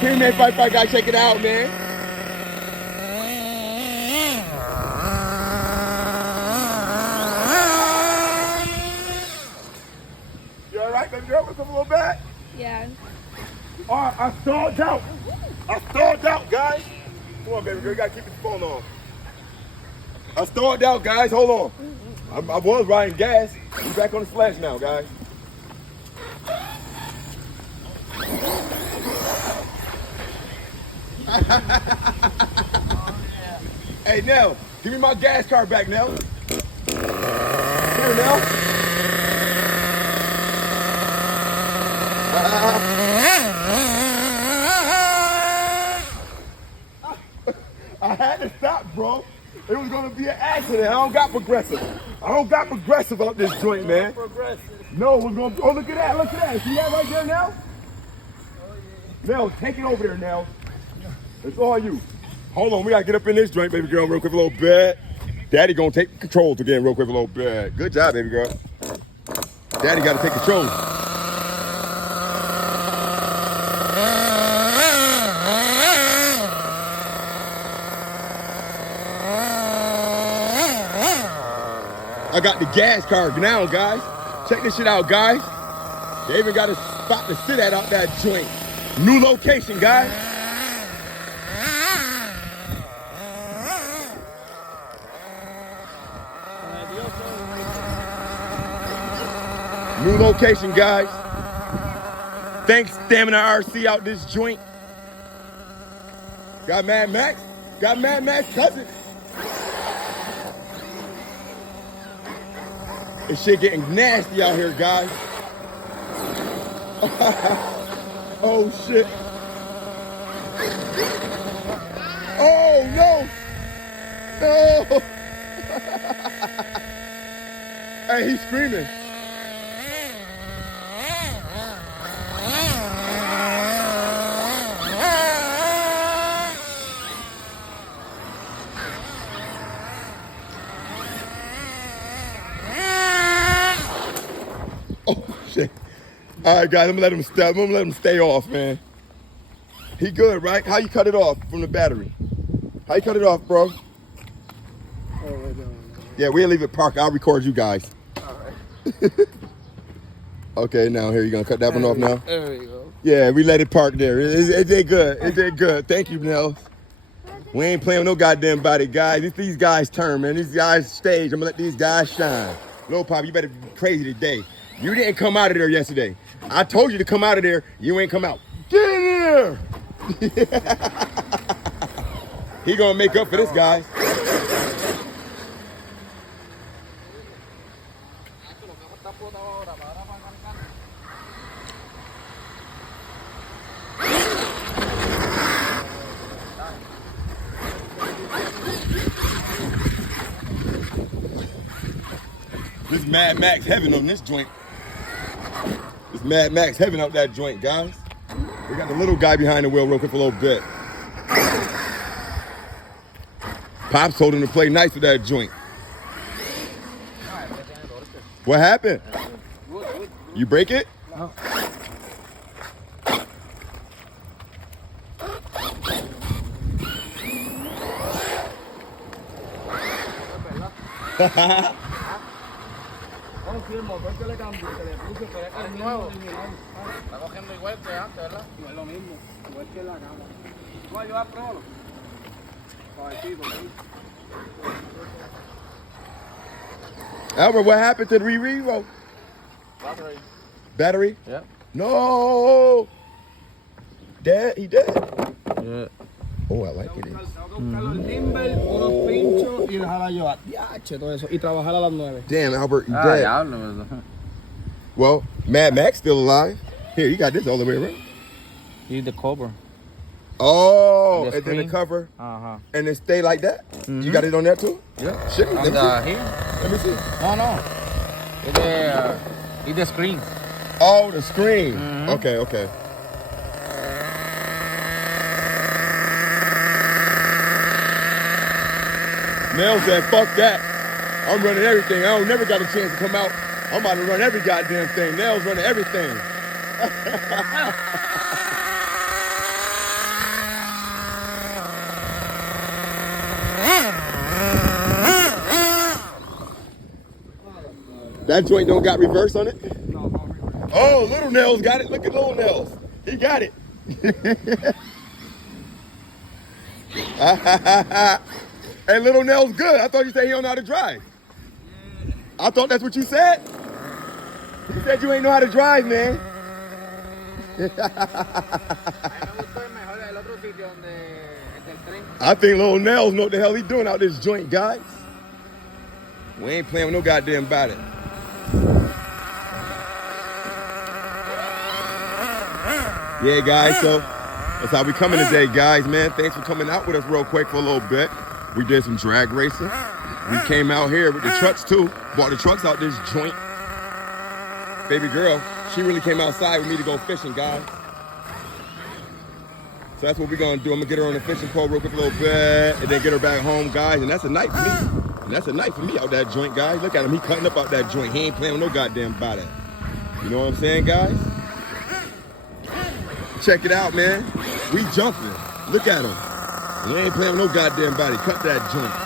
Here, man, fight, guy, check it out, man. You all right, baby girl? What's up a little bit? Yeah. All right, I stalled out. Guys. Come on, baby girl, you gotta keep this phone on. I stalled out, guys. Hold on. I was riding gas. We back on the slash now, guys. Hey, Nell, give me my gas card back, Nell. Here, Nell. I had to stop, bro. It was gonna be an accident. I don't got progressive. Out this joint, man. No, we're gonna. Oh, look at that. See that right there, Nell? Nell, take it over there, Nell. It's all you. Hold on, we gotta get up in this joint, baby girl, real quick a little bit. Daddy gonna take control again real quick a little bit. Good job, baby girl. Daddy gotta take control. I got the gas card now, guys. Check this shit out, guys. They even got a spot to sit at out that joint. New location, guys. New location, guys. Thanks, Stamina RC out this joint. Got Mad Max cousin. This shit getting nasty out here, guys. Oh, shit. Oh, no. No. Hey, he's screaming. Oh, shit. All right, guys, I'm gonna let him stay off, man. He good, right? How you cut it off from the battery? How you cut it off, bro? Yeah, we'll leave it parked. I'll record you guys. All right. Okay, now here, you gonna cut that one off now? There we go. Yeah, we let it park there. It did good. It did good. Thank you, Nels. We ain't playing with no goddamn body, guys. It's these guys' turn, man. These guys' stage. I'm gonna let these guys shine. Lil Pop, you better be crazy today. You didn't come out of there yesterday. I told you to come out of there. You ain't come out. Get in there! He gonna make up for this, guys. This Mad Max heaven on this joint. This Mad Max heaven out that joint, guys. We got the little guy behind the wheel real quick for a little bit. Pops told him to play nice with that joint. What happened? You break it? No. Si el motor que le cambió, que le puse, pero es el nuevo. Está cogiendo igual que antes, ¿verdad? No es lo mismo, igual que la cámara. Voy a llevar prueba. Suavecito, ¿sí? Albert, what happened to the re-revo? Battery. Battery? Yeah. No! Dead? He dead? Yeah. Oh, I like it. Tengo que buscar el timber, unos pinchos y dejarla llevar. Diache, todo eso. Y trabajar a las 9. Damn, Albert, you dead. Diablo. Well, Mad Max still alive. Here, you got this all the way around. He's the cover. Oh, The and then the screen? cover, Uh-huh. and then stay like that? You got it on there too? Yeah. Shit, let me And see. here? Let me see. No. It's the screen. Oh, the screen. Mhm. Okay, okay. Mel said, fuck that. I'm running everything. I don't never got a chance to come out. I'm about to run every goddamn thing. Nell's running everything. That joint don't got reverse on it? No, no reverse. Oh, Little Nels got it. Look at Little Nels. He got it. Hey, Little Nels good. I thought you said he don't know how to drive. I thought that's what you said. You said you ain't know how to drive, man. I think Little Nels know what the hell he doing out this joint, guys. We ain't playing with no goddamn body. Yeah, guys, so that's how we coming today, guys, man. Thanks for coming out with us real quick for a little bit. We did some drag racing. We came out here with the trucks, too. Brought the trucks out this joint. Baby girl, she really came outside with me to go fishing, guys. So that's what we're going to do. I'm going to get her on the fishing pole real quick a little bit and then get her back home, guys. And that's a night for me. And that's a night for me out that joint, guys. Look at him. He cutting up out that joint. He ain't playing with no goddamn body. You know what I'm saying, guys? Check it out, man. We jumping. Look at him. He ain't playing with no goddamn body. Cut that joint.